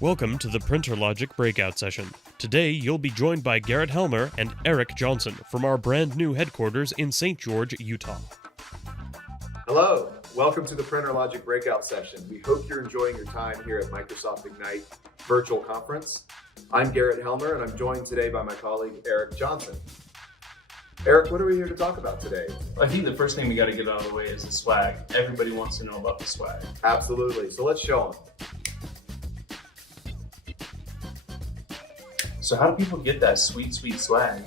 Welcome to the PrinterLogic breakout session. Today, you'll be joined by Garrett Helmer and Eric Johnson from our brand new headquarters in St. George, Utah. Hello, welcome to the PrinterLogic breakout session. We hope you're enjoying your time here at Microsoft Ignite virtual conference. I'm Garrett Helmer and I'm joined today by my colleague Eric Johnson. Eric, what are we here to talk about today? I think the first thing we got to get out of the way is the swag. Everybody wants to know about the swag. Absolutely, so let's show them. So how do people get that sweet, sweet swag?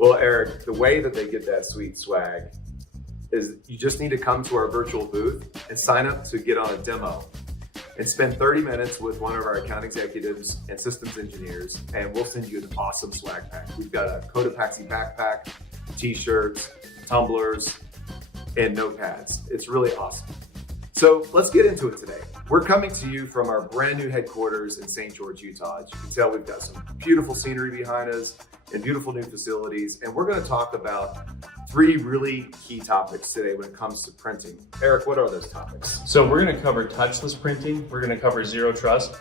Well, Eric, the way that they get that sweet swag is you just need to come to our virtual booth and sign up to get on a demo and spend 30 minutes with one of our account executives and systems engineers, and we'll send you an awesome swag pack. We've got a Cotopaxi backpack, t-shirts, tumblers, and notepads. It's really awesome. So let's get into it today. We're coming to you from our brand new headquarters in St. George, Utah. As you can tell, we've got some beautiful scenery behind us and beautiful new facilities. And we're going to talk about three really key topics today when it comes to printing. Eric, what are those topics? So we're going to cover touchless printing, we're going to cover zero trust,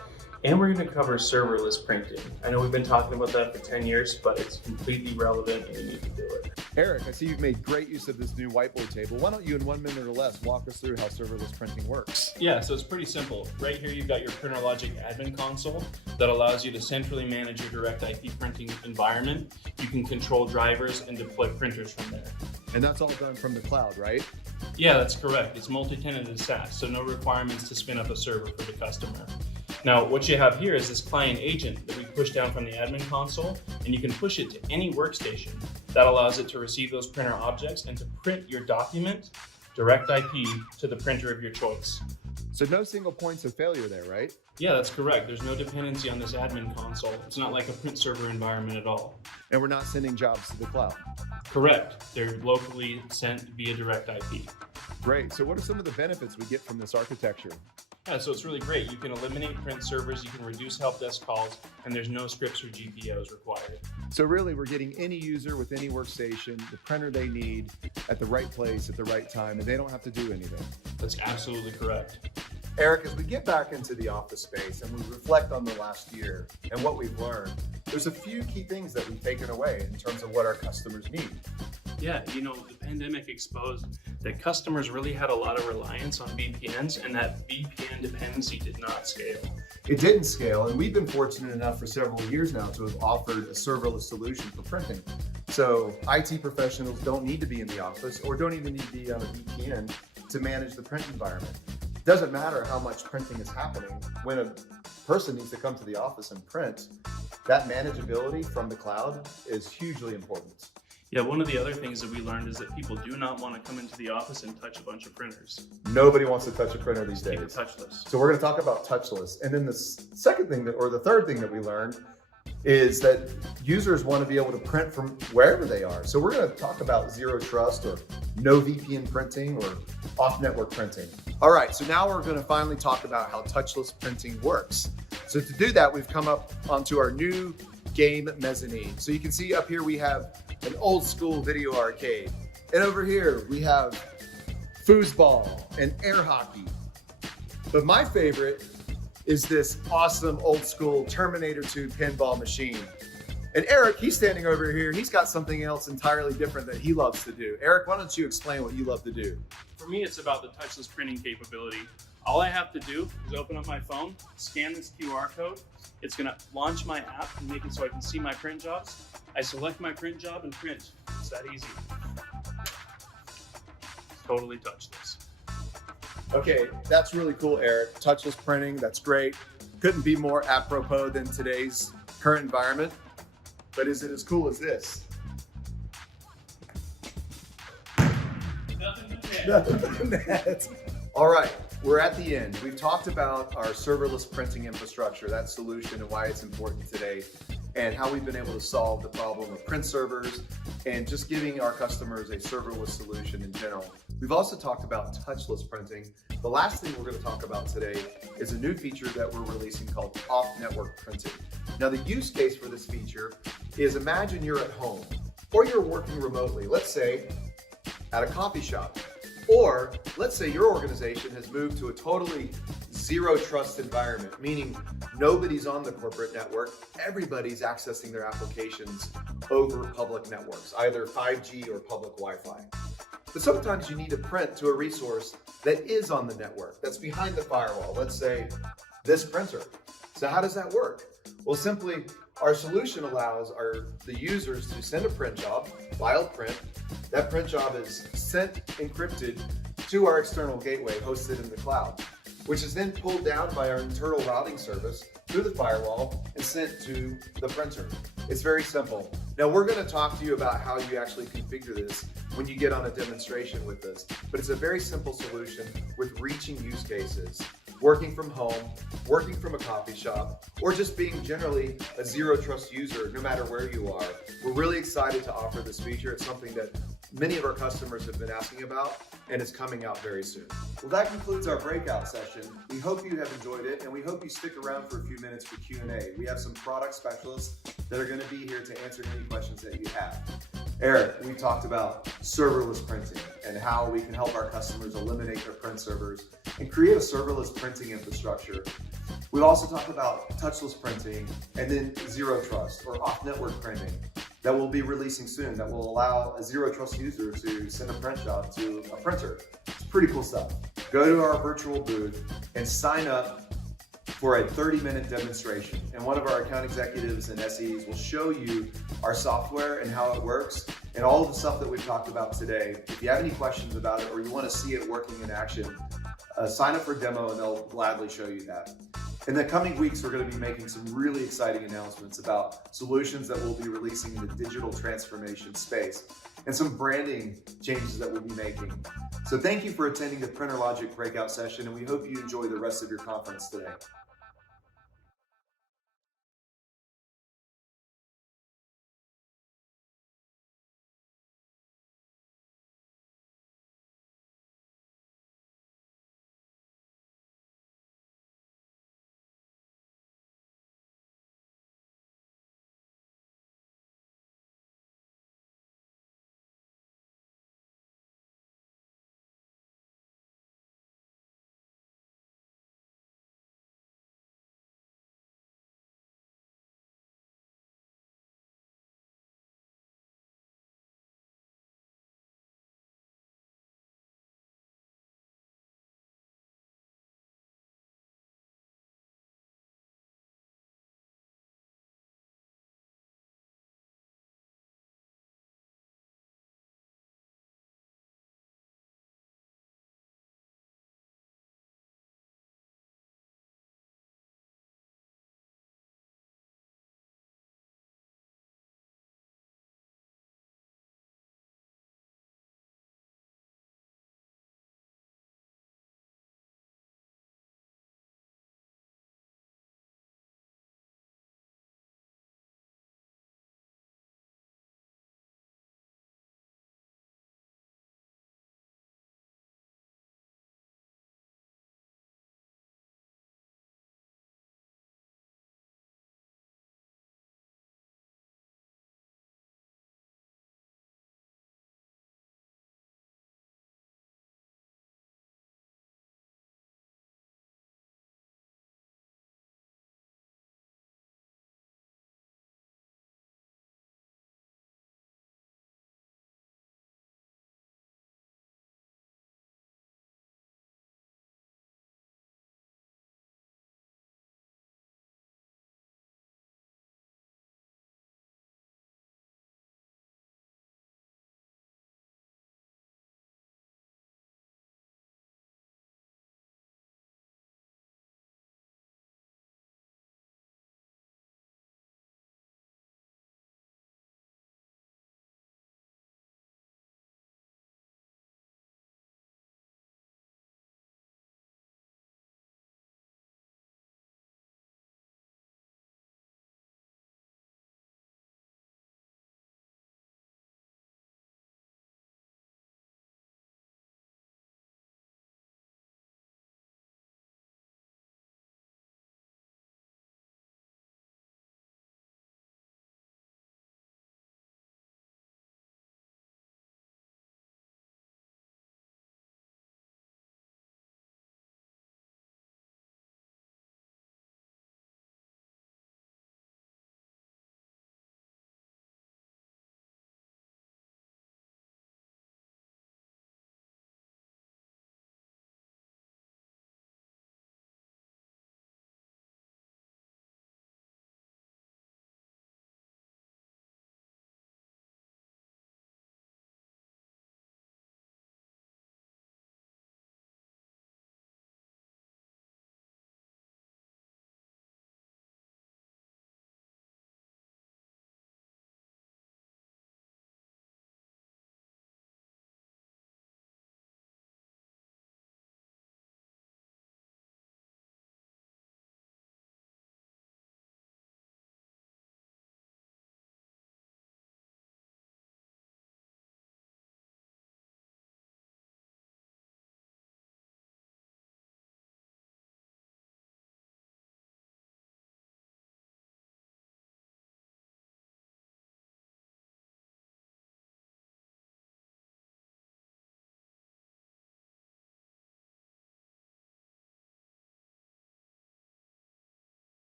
and we're going to cover serverless printing. I know we've been talking about that for 10 years, but it's completely relevant and you need to do it. Eric, I see you've made great use of this new whiteboard table. Why don't you, in 1 minute or less, walk us through how serverless printing works? Yeah, so it's pretty simple. Right here, you've got your PrinterLogic admin console that allows you to centrally manage your direct IP printing environment. You can control drivers and deploy printers from there. And that's all done from the cloud, right? Yeah, that's correct. It's multi-tenanted SaaS, so no requirements to spin up a server for the customer. Now, what you have here is this client agent that we push down from the admin console, and you can push it to any workstation. That allows it to receive those printer objects and to print your document, direct IP, to the printer of your choice. So no single points of failure there, right? Yeah, that's correct. There's no dependency on this admin console. It's not like a print server environment at all. And we're not sending jobs to the cloud. Correct. They're locally sent via direct IP. Great. So what are some of the benefits we get from this architecture? Yeah, so it's really great. You can eliminate print servers, you can reduce help desk calls, and there's no scripts or GPOs required. So really, we're getting any user with any workstation, the printer they need, at the right place at the right time, and they don't have to do anything. That's absolutely correct. Eric, as we get back into the office space and we reflect on the last year and what we've learned, there's a few key things that we've taken away in terms of what our customers need. Yeah, the pandemic exposed that customers really had a lot of reliance on VPNs, and that VPN dependency did not scale. It didn't scale, and we've been fortunate enough for several years now to have offered a serverless solution for printing. So IT professionals don't need to be in the office or don't even need to be on a VPN to manage the print environment. It doesn't matter how much printing is happening. When a person needs to come to the office and print, that manageability from the cloud is hugely important. Yeah, one of the other things that we learned is that people do not want to come into the office and touch a bunch of printers. Nobody wants to touch a printer these days. Keep it touchless. So we're going to talk about touchless. And then the second thing or the third thing that we learned is that users want to be able to print from wherever they are. So we're going to talk about zero trust or no VPN printing or off-network printing. All right, so now we're going to finally talk about how touchless printing works. So to do that, we've come up onto our new game mezzanine. So you can see up here we have an old school video arcade. And over here we have foosball and air hockey. But my favorite is this awesome old school Terminator 2 pinball machine. And Eric, he's standing over here. He's got something else entirely different that he loves to do. Eric, why don't you explain what you love to do? For me, it's about the touchless printing capability. All I have to do is open up my phone, scan this QR code. It's gonna launch my app and make it so I can see my print jobs. I select my print job and print. It's that easy. Totally touchless. Okay, that's really cool, Eric. Touchless printing, that's great. Couldn't be more apropos than today's current environment. But is it as cool as this? Nothing but that. All right, we're at the end. We've talked about our serverless printing infrastructure, that solution and why it's important today, and how we've been able to solve the problem of print servers and just giving our customers a serverless solution in general. We've also talked about touchless printing. The last thing we're going to talk about today is a new feature that we're releasing called off-network printing. Now, the use case for this feature is imagine you're at home or you're working remotely, let's say at a coffee shop, or let's say your organization has moved to a totally zero trust environment, meaning nobody's on the corporate network. Everybody's accessing their applications over public networks, either 5G or public Wi-Fi. But sometimes you need to print to a resource that is on the network, that's behind the firewall. Let's say this printer. So how does that work? Well, simply our solution allows the users to send a print job, file print. That print job is sent encrypted to our external gateway hosted in the cloud, which is then pulled down by our internal routing service through the firewall and sent to the printer. It's very simple. Now we're going to talk to you about how you actually configure this when you get on a demonstration with this, but it's a very simple solution with reaching use cases, working from home, working from a coffee shop, or just being generally a zero trust user no matter where you are. We're really excited to offer this feature. It's something that many of our customers have been asking about, and it's coming out very soon. Well, that concludes our breakout session. We hope you have enjoyed it, and we hope you stick around for a few minutes for Q&A. We have some product specialists that are going to be here to answer any questions that you have. Eric, we talked about serverless printing and how we can help our customers eliminate their print servers and create a serverless printing infrastructure. We've also talked about touchless printing and then zero trust or off-network printing that we'll be releasing soon that will allow a zero trust user to send a print job to a printer. It's pretty cool stuff. Go to our virtual booth and sign up for a 30-minute demonstration. And one of our account executives and SEs will show you our software and how it works and all of the stuff that we've talked about today. If you have any questions about it or you want to see it working in action, sign up for a demo and they'll gladly show you that. In the coming weeks, we're going to be making some really exciting announcements about solutions that we'll be releasing in the digital transformation space and some branding changes that we'll be making. So thank you for attending the PrinterLogic breakout session, and we hope you enjoy the rest of your conference today.